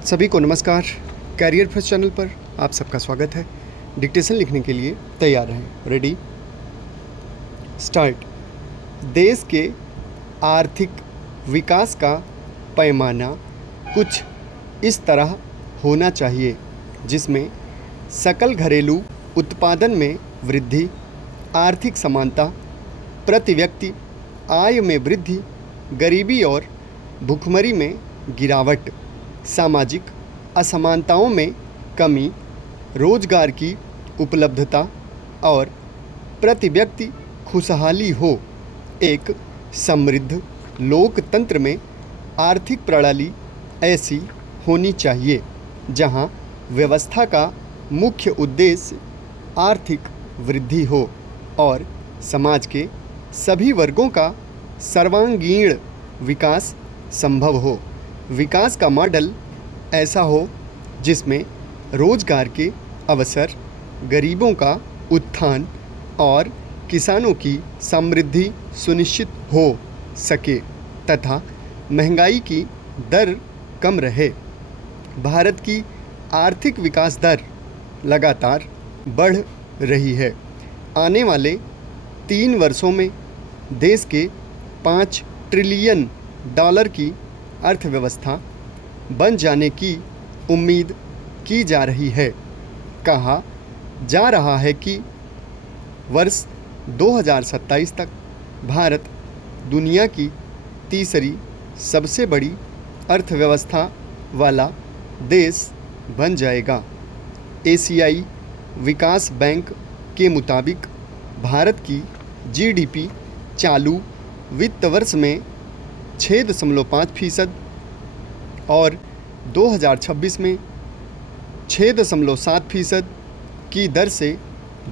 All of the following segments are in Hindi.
सभी को नमस्कार। कैरियर फर्स्ट चैनल पर आप सबका स्वागत है। डिक्टेशन लिखने के लिए तैयार रहें। Ready start. देश के आर्थिक विकास का पैमाना कुछ इस तरह होना चाहिए जिसमें सकल घरेलू उत्पादन में वृद्धि, आर्थिक समानता, प्रति व्यक्ति आय में वृद्धि, गरीबी और भुखमरी में गिरावट, सामाजिक असमानताओं में कमी, रोजगार की उपलब्धता और प्रति व्यक्ति खुशहाली हो। एक समृद्ध लोकतंत्र में आर्थिक प्रणाली ऐसी होनी चाहिए जहां व्यवस्था का मुख्य उद्देश्य आर्थिक वृद्धि हो और समाज के सभी वर्गों का सर्वांगीण विकास संभव हो। विकास का मॉडल ऐसा हो जिसमें रोजगार के अवसर, गरीबों का उत्थान और किसानों की समृद्धि सुनिश्चित हो सके तथा महंगाई की दर कम रहे। भारत की आर्थिक विकास दर लगातार बढ़ रही है। आने वाले 3 वर्षों में देश के $5 ट्रिलियन की अर्थव्यवस्था बन जाने की उम्मीद की जा रही है। कहा जा रहा है कि वर्ष 2027 तक भारत दुनिया की तीसरी सबसे बड़ी अर्थव्यवस्था वाला देश बन जाएगा। एशियाई विकास बैंक के मुताबिक भारत की जीडीपी चालू वित्त वर्ष में 6.5% और 2026 में 6.7% की दर से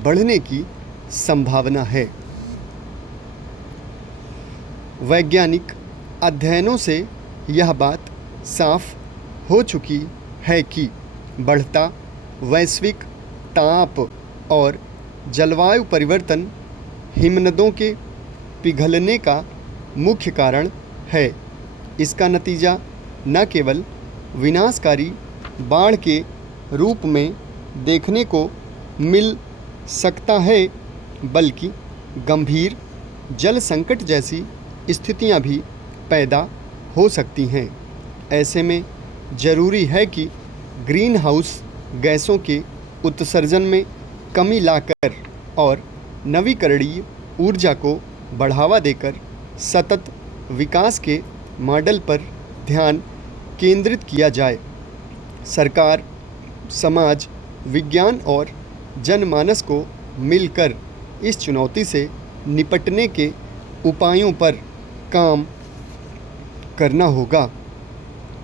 बढ़ने की संभावना है। वैज्ञानिक अध्ययनों से यह बात साफ हो चुकी है कि बढ़ता वैश्विक ताप और जलवायु परिवर्तन हिमनदों के पिघलने का मुख्य कारण है। इसका नतीजा न केवल विनाशकारी बाढ़ के रूप में देखने को मिल सकता है बल्कि गंभीर जल संकट जैसी स्थितियां भी पैदा हो सकती हैं। ऐसे में ज़रूरी है कि ग्रीन हाउस गैसों के उत्सर्जन में कमी लाकर और नवीकरणीय ऊर्जा को बढ़ावा देकर सतत विकास के मॉडल पर ध्यान केंद्रित किया जाए। सरकार, समाज, विज्ञान और जनमानस को मिलकर इस चुनौती से निपटने के उपायों पर काम करना होगा।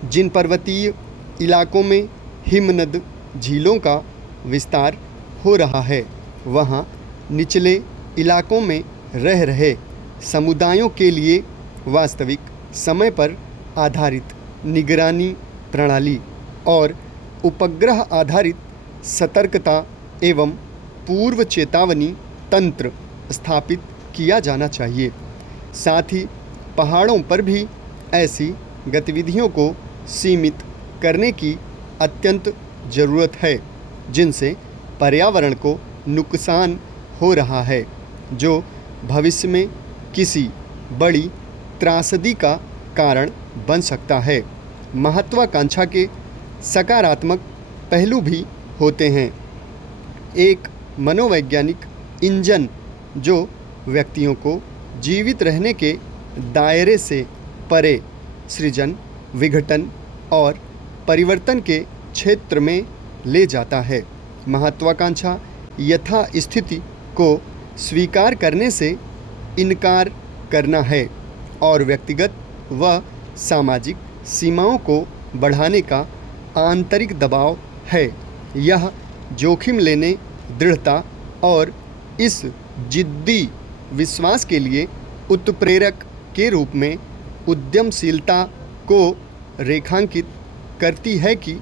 जिन पर्वतीय इलाकों में हिमनद झीलों का विस्तार हो रहा है, वहाँ निचले इलाकों में रह रहे समुदायों के लिए वास्तविक समय पर आधारित निगरानी प्रणाली और उपग्रह आधारित सतर्कता एवं पूर्व चेतावनी तंत्र स्थापित किया जाना चाहिए। साथ ही पहाड़ों पर भी ऐसी गतिविधियों को सीमित करने की अत्यंत ज़रूरत है जिनसे पर्यावरण को नुकसान हो रहा है, जो भविष्य में किसी बड़ी त्रासदी का कारण बन सकता है। महत्वाकांक्षा के सकारात्मक पहलू भी होते हैं। एक मनोवैज्ञानिक इंजन जो व्यक्तियों को जीवित रहने के दायरे से परे सृजन, विघटन और परिवर्तन के क्षेत्र में ले जाता है। महत्वाकांक्षा यथास्थिति को स्वीकार करने से इनकार करना है और व्यक्तिगत व सामाजिक सीमाओं को बढ़ाने का आंतरिक दबाव है। यह जोखिम लेने, दृढ़ता और इस जिद्दी विश्वास के लिए उत्प्रेरक के रूप में उद्यमशीलता को रेखांकित करती है कि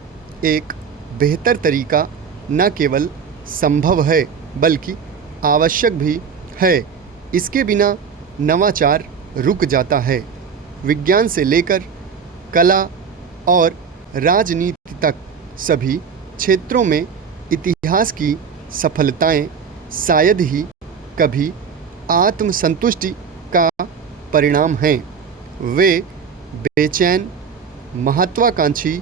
एक बेहतर तरीका न केवल संभव है बल्कि आवश्यक भी है। इसके बिना नवाचार रुक जाता है। विज्ञान से लेकर कला और राजनीति तक सभी क्षेत्रों में इतिहास की सफलताएं शायद ही कभी आत्मसंतुष्टि का परिणाम हैं। वे बेचैन महत्वाकांक्षी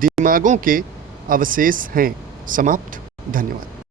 दिमागों के अवशेष हैं। समाप्त। धन्यवाद।